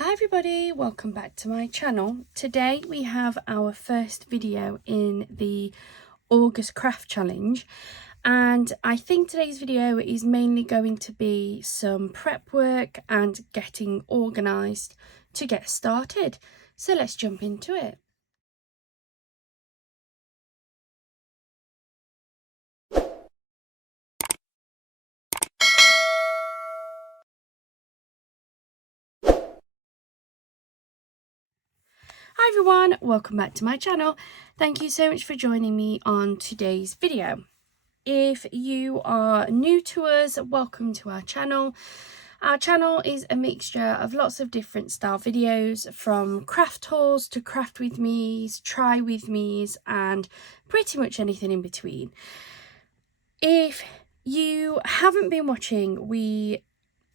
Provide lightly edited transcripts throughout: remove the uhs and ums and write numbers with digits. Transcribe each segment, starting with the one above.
Hi everybody, welcome back to my channel. Today we have our first video in the August craft challenge, and I think today's video is mainly going to be some prep work and getting organised to get started. So let's jump into it. Hi everyone, welcome back to my channel. Thank you so much for joining me on today's video. If you are new to us, welcome to our channel. Our channel is a mixture of lots of different style videos, from craft hauls to craft with me's, try with me's, and pretty much anything in between. If you haven't been watching,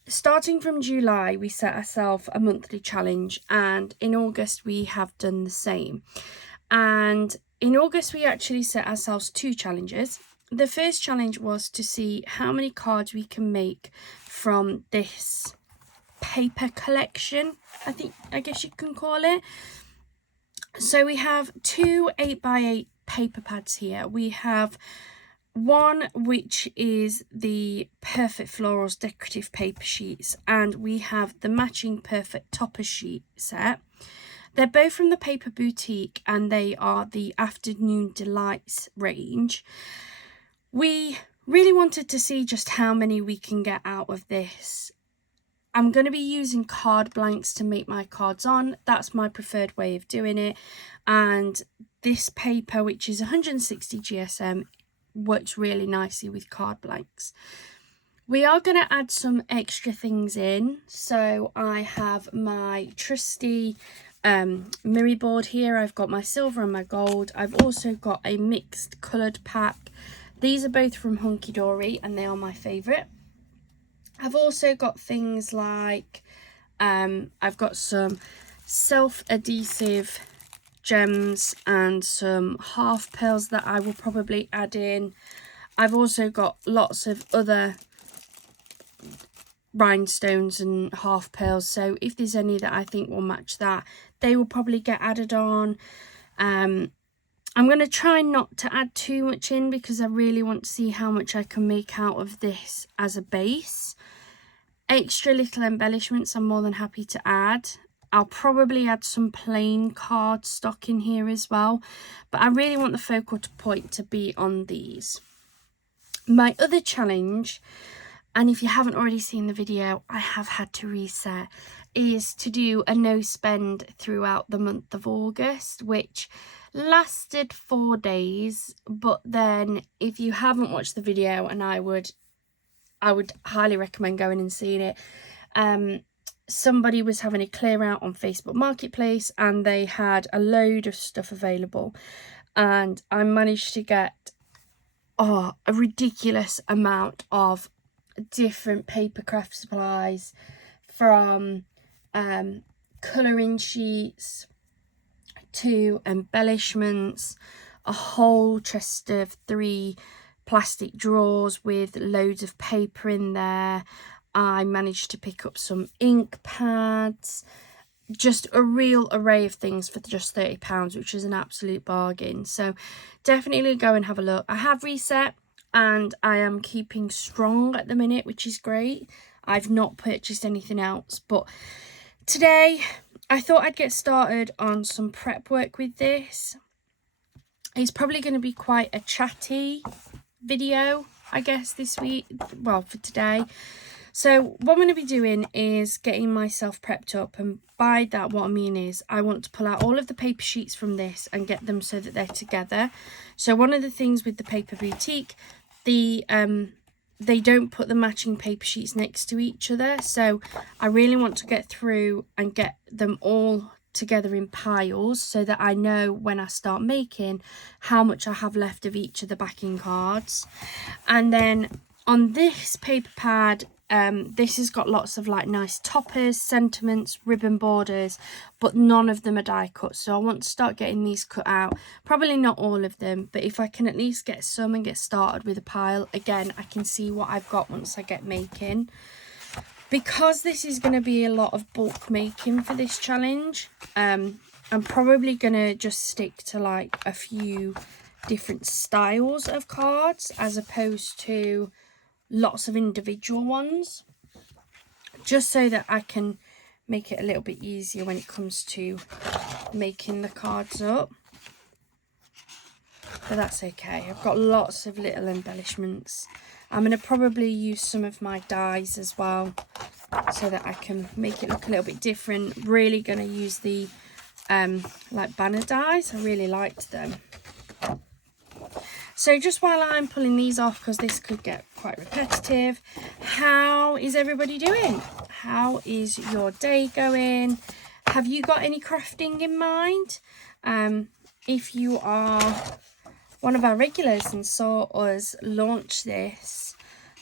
starting from July, we set ourselves a monthly challenge, and in August we have done the same. And in August we actually set ourselves two challenges. The first challenge was to see how many cards we can make from this paper collection, I guess you can call it. So we have two 8x8 paper pads here. We have one which is the Perfect Florals decorative paper sheets, and we have the matching Perfect topper sheet set. They're both from the Paper Boutique, and they are the Afternoon Delights range. We really wanted to see just how many we can get out of this. I'm going to be using card blanks to make my cards on. That's my preferred way of doing it. And this paper, which is 160 GSM, works really nicely with card blanks. We are going to add some extra things in. So I have my trusty mirror board here. I've got my silver and my gold. I've also got a mixed coloured pack. These are both from Hunky Dory and they are my favourite. I've also got things like I've got some self-adhesive gems and some half pearls that I will probably add in. I've also got lots of other rhinestones and half pearls, so if there's any that I think will match that, they will probably get added on. I'm going to try not to add too much in because I really want to see how much I can make out of this as a base. Extra little embellishments I'm more than happy to add. I'll probably add some plain card stock in here as well, but I really want the focal point to be on these. My other challenge, and if you haven't already seen the video, I have had to reset, is to do a no spend throughout the month of August, which lasted 4 days. But then if you haven't watched the video, and I would highly recommend going and seeing it, somebody was having a clear out on Facebook Marketplace and they had a load of stuff available, and I managed to get a ridiculous amount of different paper craft supplies, from colouring sheets to embellishments, a whole chest of 3 plastic drawers with loads of paper in there. I managed to pick up some ink pads, just a real array of things for just £30, which is an absolute bargain. So definitely go and have a look. I have reset and I am keeping strong at the minute, which is great. I've not purchased anything else, but today I thought I'd get started on some prep work with this. It's probably going to be quite a chatty video, I guess, this week, well, for today. So what I'm going to be doing is getting myself prepped up, and by that what I mean is I want to pull out all of the paper sheets from this and get them so that they're together. So one of the things with the Paper Boutique, they don't put the matching paper sheets next to each other, so I really want to get through and get them all together in piles so that I know when I start making how much I have left of each of the backing cards. And then on this paper pad, this has got lots of like nice toppers, sentiments, ribbon borders, but none of them are die cut, so I want to start getting these cut out. Probably not all of them, but if I can at least get some and get started with a pile, again I can see what I've got once I get making. Because this is going to be a lot of bulk making for this challenge, I'm probably going to just stick to like a few different styles of cards as opposed to lots of individual ones, just so that I can make it a little bit easier when it comes to making the cards up. But that's okay. I've got lots of little embellishments. I'm going to probably use some of my dies as well so that I can make it look a little bit different. Really going to use the like banner dies. I really liked them. So just while I'm pulling these off, because this could get quite repetitive, how is everybody doing? How is your day going? Have you got any crafting in mind? If you are one of our regulars and saw us launch this,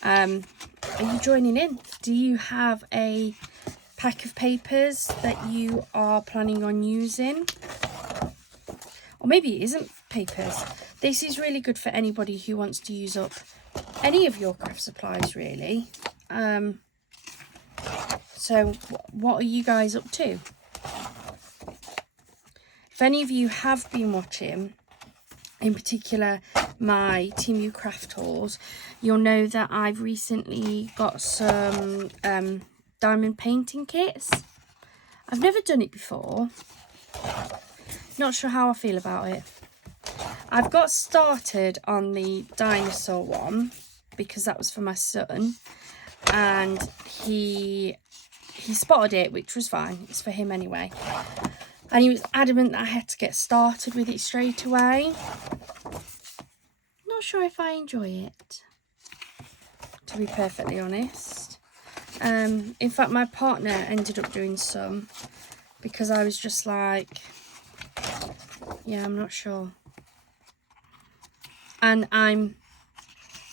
are you joining in? Do you have a pack of papers that you are planning on using? Or maybe it isn't papers. This is really good for anybody who wants to use up any of your craft supplies, really. So what are you guys up to? If any of you have been watching, in particular my Temu craft hauls, you'll know that I've recently got some diamond painting kits. I've never done it before. Not sure how I feel about it. I've got started on the dinosaur one because that was for my son, and he spotted it, which was fine. It's for him anyway. And he was adamant that I had to get started with it straight away. Not sure if I enjoy it, to be perfectly honest. In fact, my partner ended up doing some because I was just like, yeah, I'm not sure. And I'm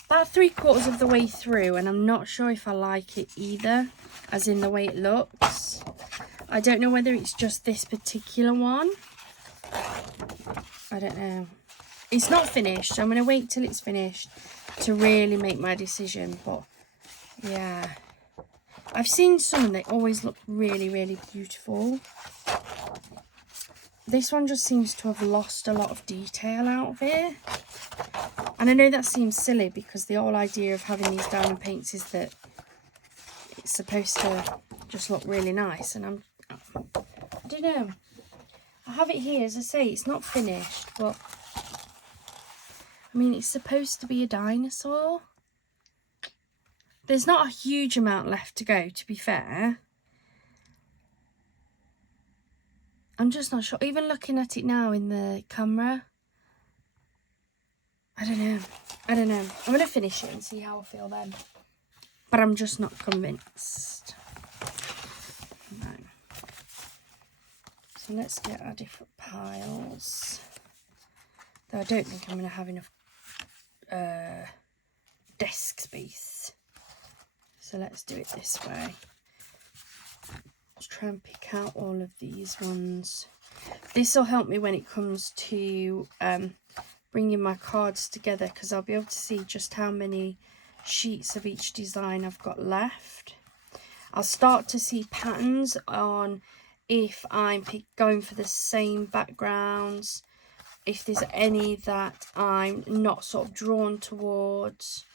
about 3/4 of the way through and I'm not sure if I like it either, as in the way it looks. I don't know whether it's just this particular one. I don't know. It's not finished, so I'm going to wait till it's finished to really make my decision. But yeah, I've seen some and they always look really, really beautiful. This one just seems to have lost a lot of detail out of it. And I know that seems silly because the whole idea of having these diamond paints is that it's supposed to just look really nice. And I don't know. I have it here, as I say, it's not finished, but I mean, it's supposed to be a dinosaur. There's not a huge amount left to go, to be fair. I'm just not sure. Even looking at it now in the camera, I don't know. I'm going to finish it and see how I feel then. But I'm just not convinced. No. So let's get our different piles. Though I don't think I'm going to have enough desk space. So let's do it this way. Let's try and pick out all of these ones. This will help me when it comes to bringing my cards together, because I'll be able to see just how many sheets of each design I've got left. I'll start to see patterns on if I'm going for the same backgrounds, if there's any that I'm not sort of drawn towards,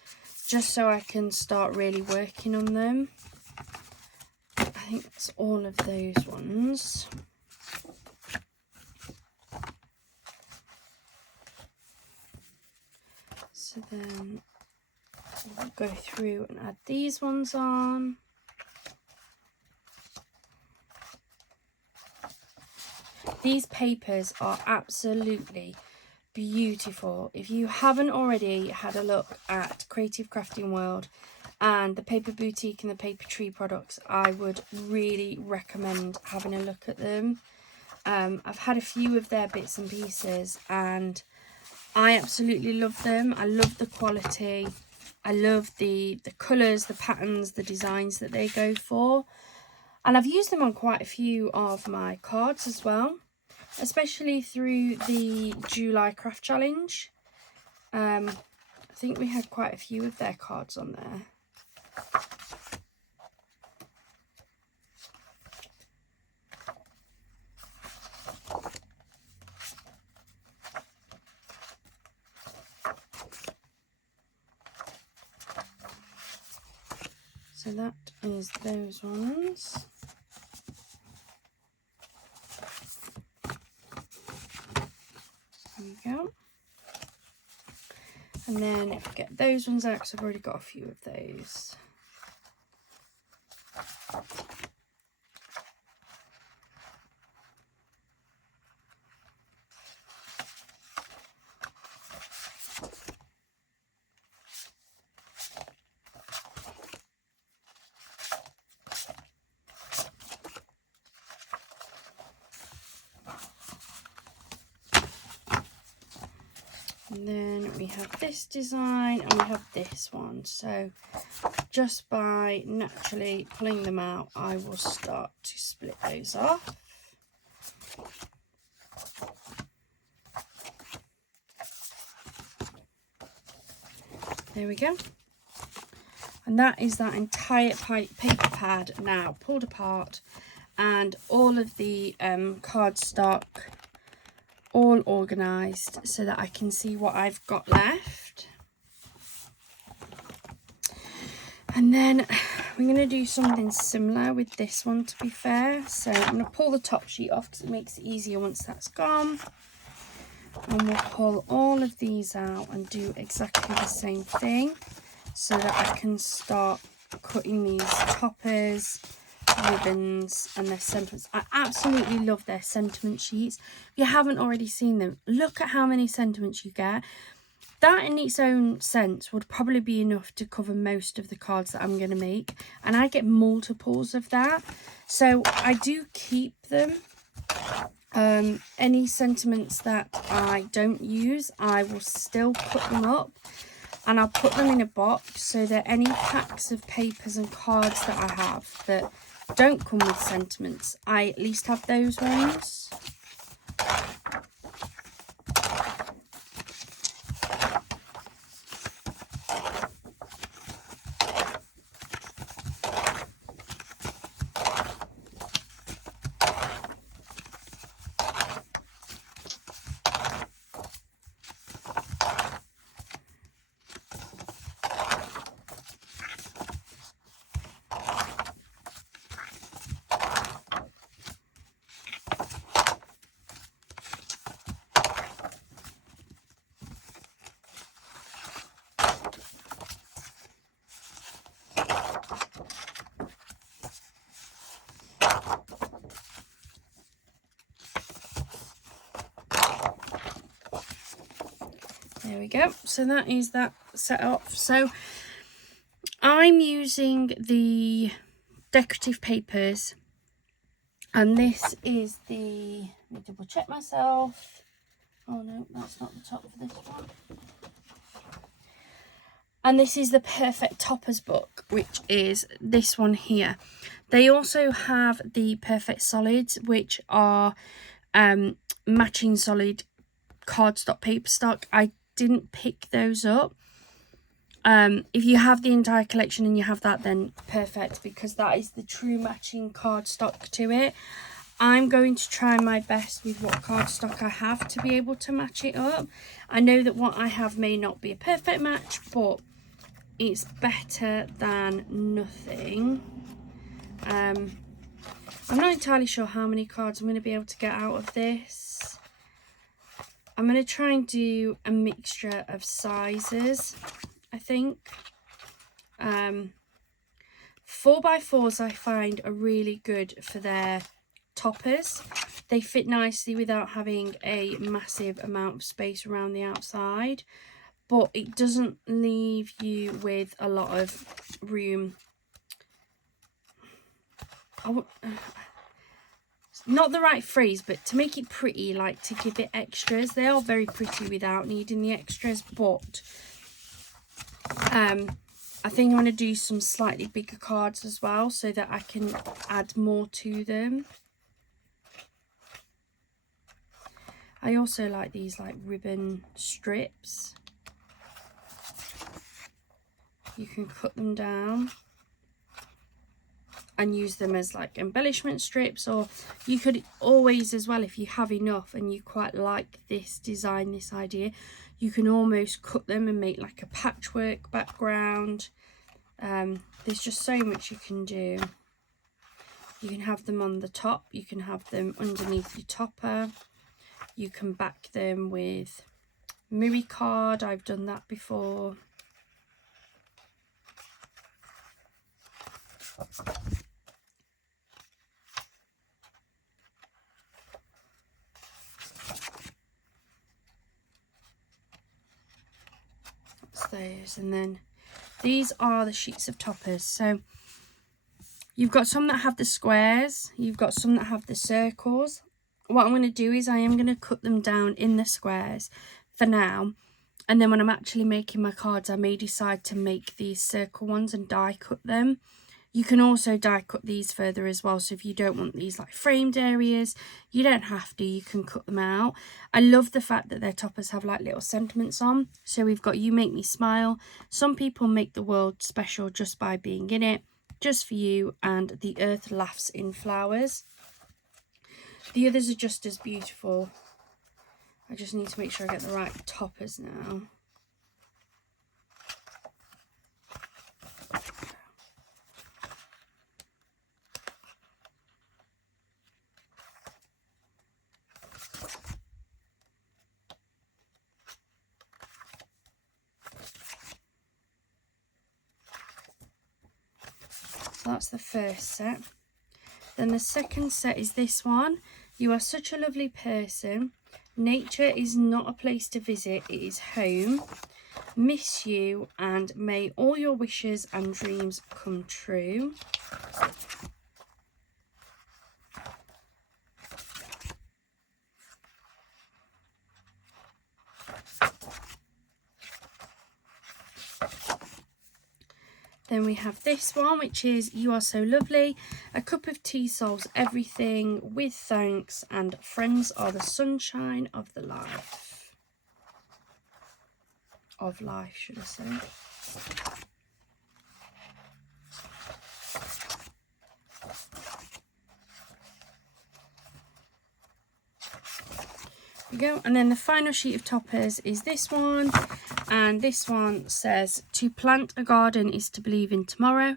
just so I can start really working on them. I think that's all of those ones. So then we'll go through and add these ones on. These papers are absolutely beautiful. If you haven't already had a look at Creative Crafting World and the Paper Boutique and the Paper Tree products, I would really recommend having a look at them. I've had a few of their bits and pieces and I absolutely love them. I love the quality. I love the colours, the patterns, the designs that they go for. And I've used them on quite a few of my cards as well, especially through the July Craft Challenge. I think we had quite a few of their cards on there. So that is those ones. There we go. And then if we get those ones out, because I've already got a few of those. And then we have this design and we have this one. So just by naturally pulling them out, I will start to split those off. There we go. And that is that entire paper pad now pulled apart, and all of the cardstock all organised so that I can see what I've got left. And then we're going to do something similar with this one, to be fair. So I'm going to pull the top sheet off because it makes it easier once that's gone. And we'll pull all of these out and do exactly the same thing so that I can start cutting these toppers, ribbons and their sentiments. I absolutely love their sentiment sheets. If you haven't already seen them, look at how many sentiments you get. That in its own sense would probably be enough to cover most of the cards that I'm going to make, and I get multiples of that, so I do keep them. Any sentiments that I don't use, I will still put them up and I'll put them in a box so that any packs of papers and cards that I have that don't come with sentiments, I at least have those ones. There we go. So that is that set off. So I'm using the decorative papers, and this is the, let me double check myself. Oh no, that's not the top for this one. And this is the Perfect Toppers book, which is this one here. They also have the Perfect Solids, which are matching solid cardstock, paper stock. I didn't pick those up. If you have the entire collection and you have that, then perfect, because that is the true matching cardstock to it. I'm going to try my best with what cardstock I have to be able to match it up. I know that what I have may not be a perfect match, but it's better than nothing. I'm not entirely sure how many cards I'm going to be able to get out of this. I'm going to try and do a mixture of sizes, I think. 4x4s I find are really good for their toppers. They fit nicely without having a massive amount of space around the outside, but it doesn't leave you with a lot of room. Not the right phrase, but to make it pretty, like to give it extras. They are very pretty without needing the extras, but I think I'm going to do some slightly bigger cards as well so that I can add more to them. I also like these like ribbon strips. You can cut them down and use them as like embellishment strips, or you could always as well, if you have enough and you quite like this design, this idea, you can almost cut them and make like a patchwork background. There's just so much you can do. You can have them on the top, you can have them underneath your topper, you can back them with Miri card. I've done that before. That's those, and then these are the sheets of toppers. So you've got some that have the squares, you've got some that have the circles. What I'm going to do is I am going to cut them down in the squares for now, and then when I'm actually making my cards I may decide to make these circle ones and die cut them. You can also die cut these further as well, so if you don't want these like framed areas, you don't have to, you can cut them out. I love the fact that their toppers have like little sentiments on. So we've got "You make me smile," "Some people make the world special just by being in it," "Just for you," and "The earth laughs in flowers." The others are just as beautiful. I just need to make sure I get the right toppers now. So that's the first set. Then the second set is this one. "You are such a lovely person. Nature is not a place to visit, it is home. Miss you, and may all your wishes and dreams come true." Then we have this one, which is "You are so lovely. A cup of tea solves everything. With thanks, and friends are the sunshine of the life." Of life, should I say. There we go. And then the final sheet of toppers is this one. And this one says, "To plant a garden is to believe in tomorrow.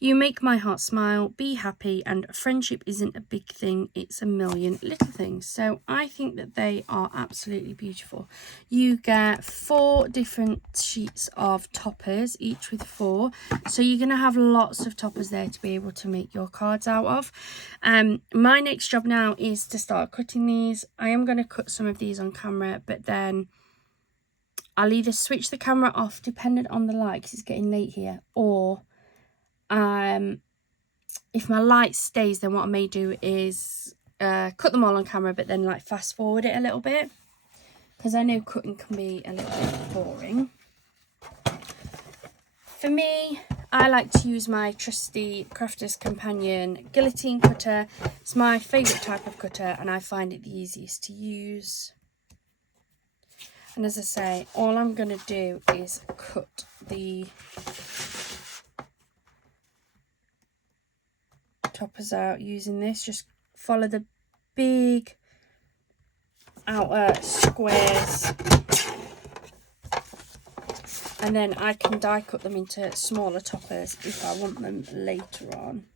You make my heart smile. Be happy, and friendship isn't a big thing, it's a million little things." So I think that they are absolutely beautiful. You get 4 different sheets of toppers, each with 4. So you're going to have lots of toppers there to be able to make your cards out of. My next job now is to start cutting these. I am going to cut some of these on camera, but then I'll either switch the camera off depending on the light, because it's getting late here, or if my light stays, then what I may do is cut them all on camera, but then like fast forward it a little bit, because I know cutting can be a little bit boring. For me, I like to use my trusty Crafter's Companion guillotine cutter. It's my favourite type of cutter, and I find it the easiest to use. And as I say, all I'm going to do is cut the toppers out using this. Just follow the big outer squares, and then I can die cut them into smaller toppers if I want them later on.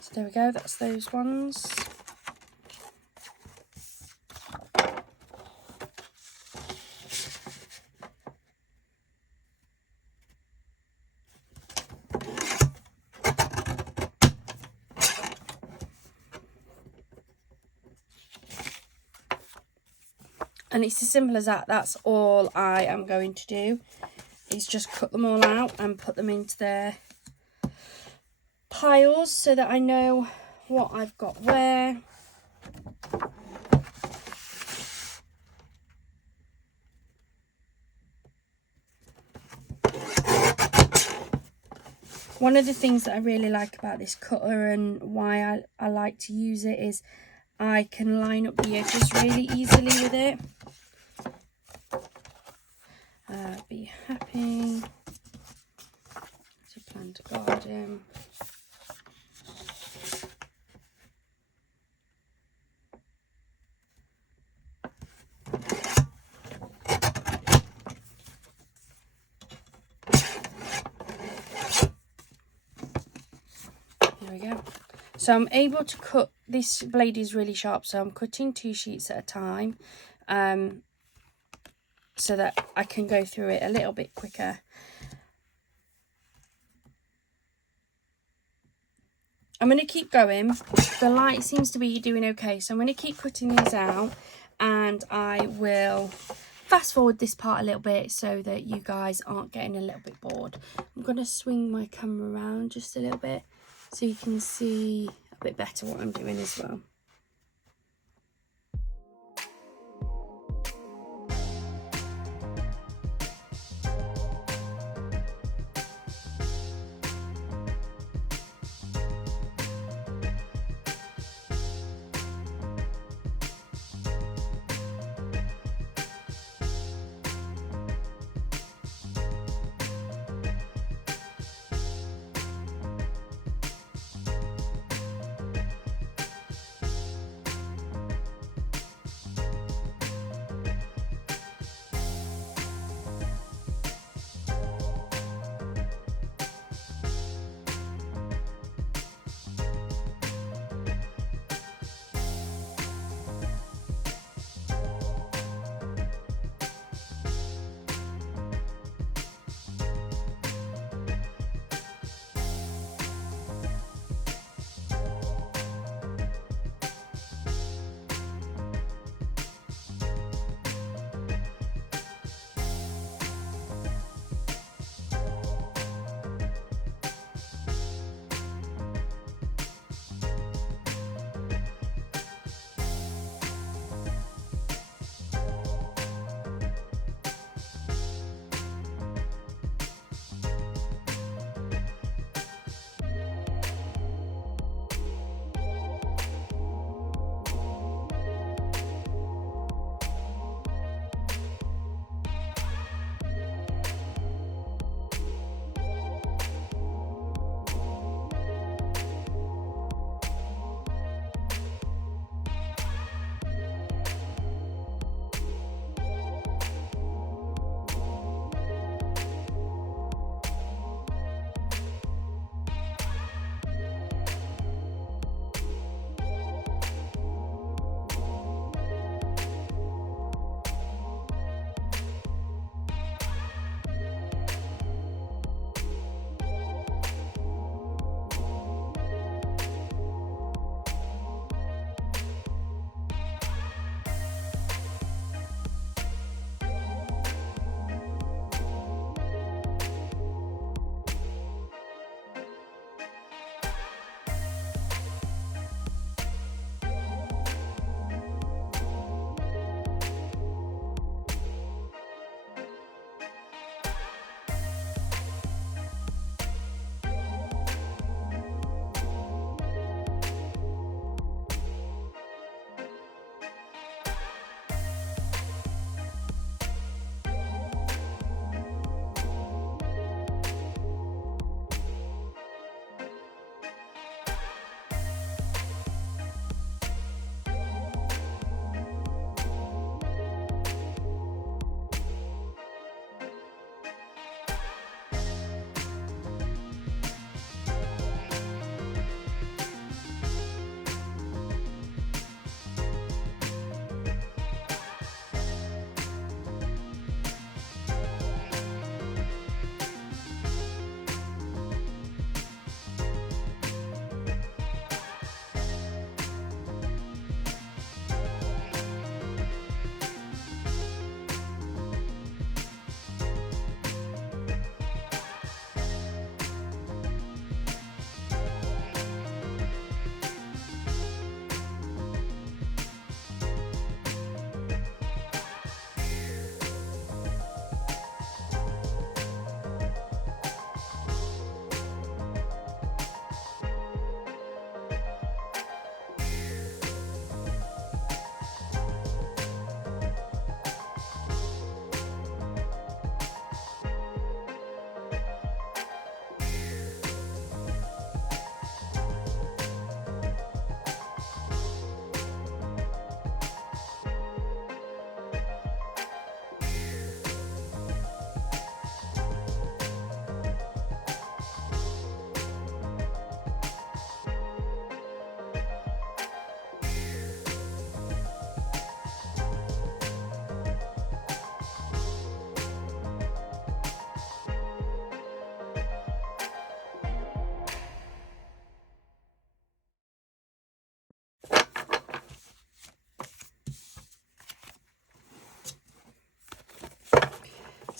So there we go, that's those ones. And it's as simple as that. That's all I am going to do, is just cut them all out and put them into their piles so that I know what I've got where. One of the things that I really like about this cutter and why I like to use it is I can line up the edges really easily with it. Be happy to plant a garden. There we go. So I'm able to cut, this blade is really sharp, so I'm cutting 2 sheets at a time, so that I can go through it a little bit quicker. I'm going to keep going. The light seems to be doing okay, so I'm going to keep cutting these out, and I will fast forward this part a little bit so that you guys aren't getting a little bit bored. I'm going to swing my camera around just a little bit so you can see a bit better what I'm doing as well.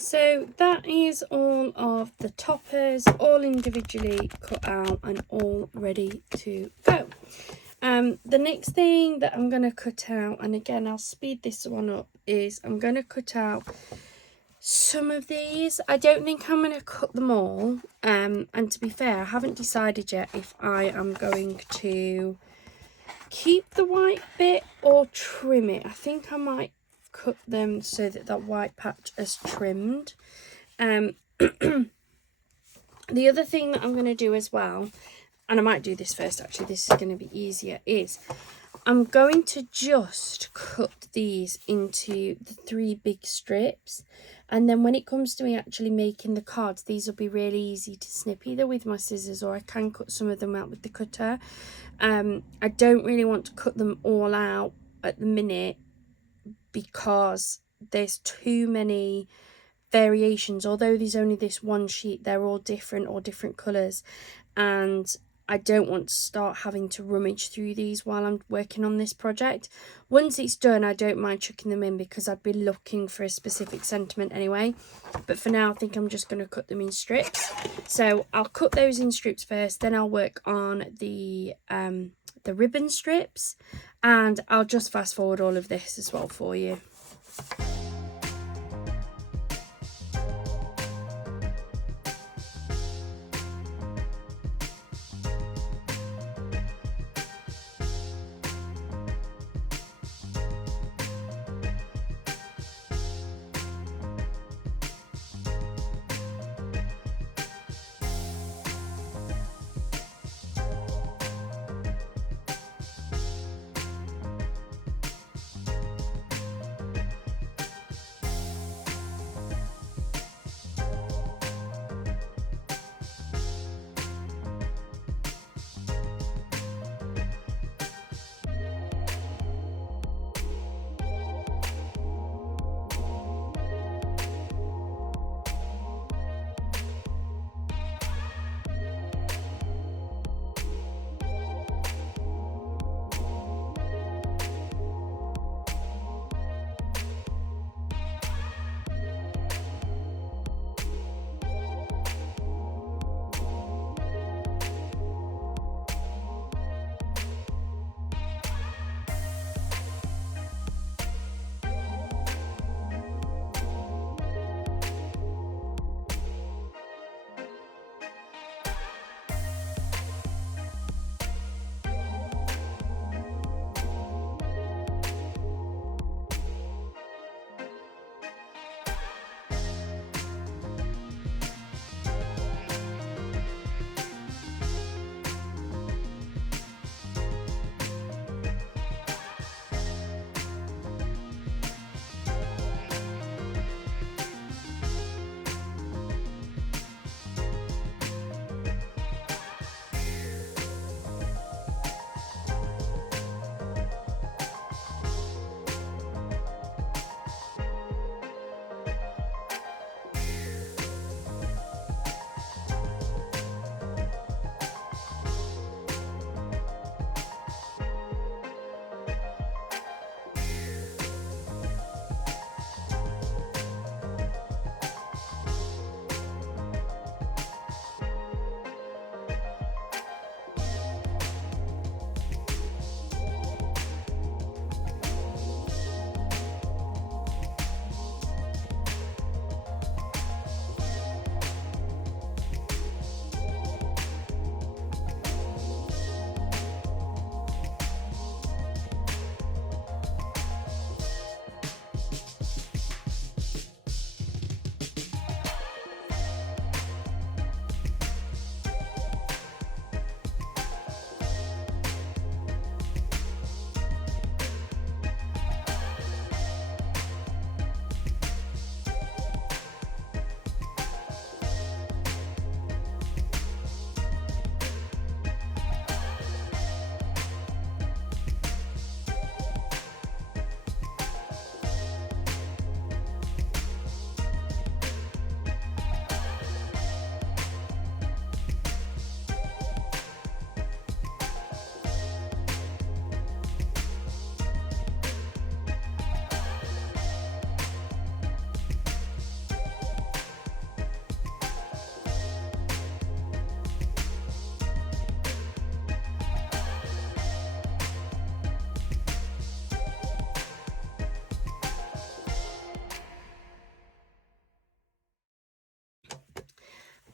So that is all of the toppers, all individually cut out and all ready to go. The next thing that I'm going to cut out, and again I'll speed this one up, is I'm going to cut out some of these. I don't think I'm going to cut them all, and to be fair, I haven't decided yet if I am going to keep the white bit or trim it. I think I might cut them so that that white patch is trimmed. The other thing that I'm going to do as well, and I might do this first actually, this is going to be easier, is I'm going to just cut these into the 3 big strips, and then when it comes to me actually making the cards, these will be really easy to snip either with my scissors, or I can cut some of them out with the cutter. I don't really want to cut them all out at the minute because there's too many variations. Although there's only this one sheet, they're all different or different colours, and I don't want to start having to rummage through these while I'm working on this project. Once it's done, I don't mind chucking them in because I'd be looking for a specific sentiment anyway. But for now, I think I'm just going to cut them in strips. So I'll cut those in strips first, then I'll work on the ribbon strips, and I'll just fast forward all of this as well for you.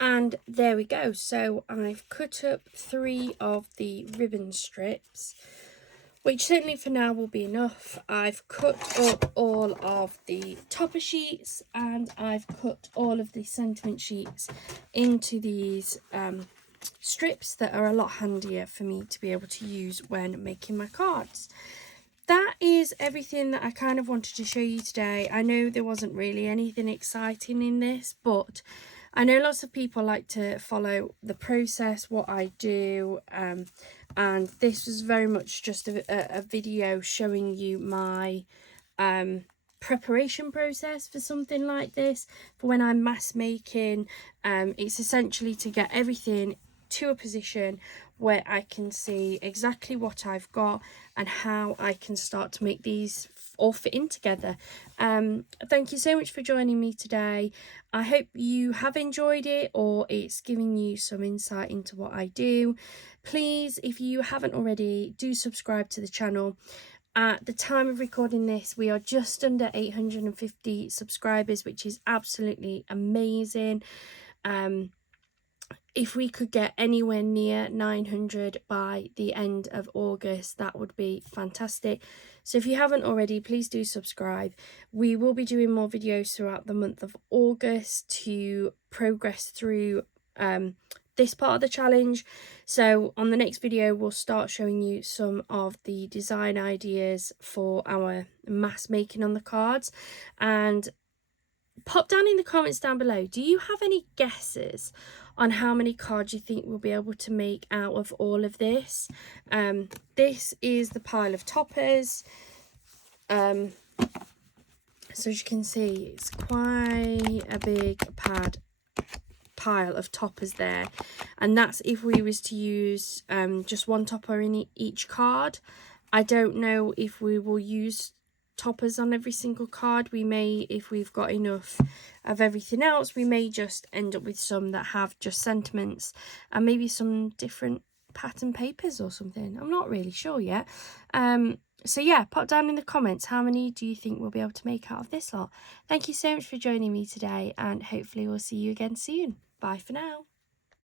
And there we go. So I've cut up 3 of the ribbon strips, which certainly for now will be enough. I've cut up all of the topper sheets and I've cut all of the sentiment sheets into these strips that are a lot handier for me to be able to use when making my cards. That is everything that I kind of wanted to show you today. I know there wasn't really anything exciting in this, but I know lots of people like to follow the process, what I do, and this was very much just a video showing you my preparation process for something like this, for when I'm mass making. It's essentially to get everything to a position where I can see exactly what I've got and how I can start to make these all fit in together. Thank you so much for joining me today. I hope you have enjoyed it, or it's giving you some insight into what I do. Please, if you haven't already, do subscribe to the channel. At the time of recording this, we are just under 850 subscribers, which is absolutely amazing. If we could get anywhere near 900 by the end of August, that would be fantastic. So if you haven't already, please do subscribe. We will be doing more videos throughout the month of August to progress through this part of the challenge. So on the next video, we'll start showing you some of the design ideas for our mass making on the cards. And pop down in the comments down below, do you have any guesses on how many cards you think we'll be able to make out of all of this? This is the pile of toppers. So as you can see, it's quite a big pile of toppers there, and that's if we was to use just one topper in each card. I don't know if we will use toppers on every single card. We may, if we've got enough of everything else, we may just end up with some that have just sentiments and maybe some different pattern papers or something. I'm not really sure yet. So yeah, pop down in the comments, how many do you think we'll be able to make out of this lot? Thank you so much for joining me today, and hopefully we'll see you again soon. Bye for now.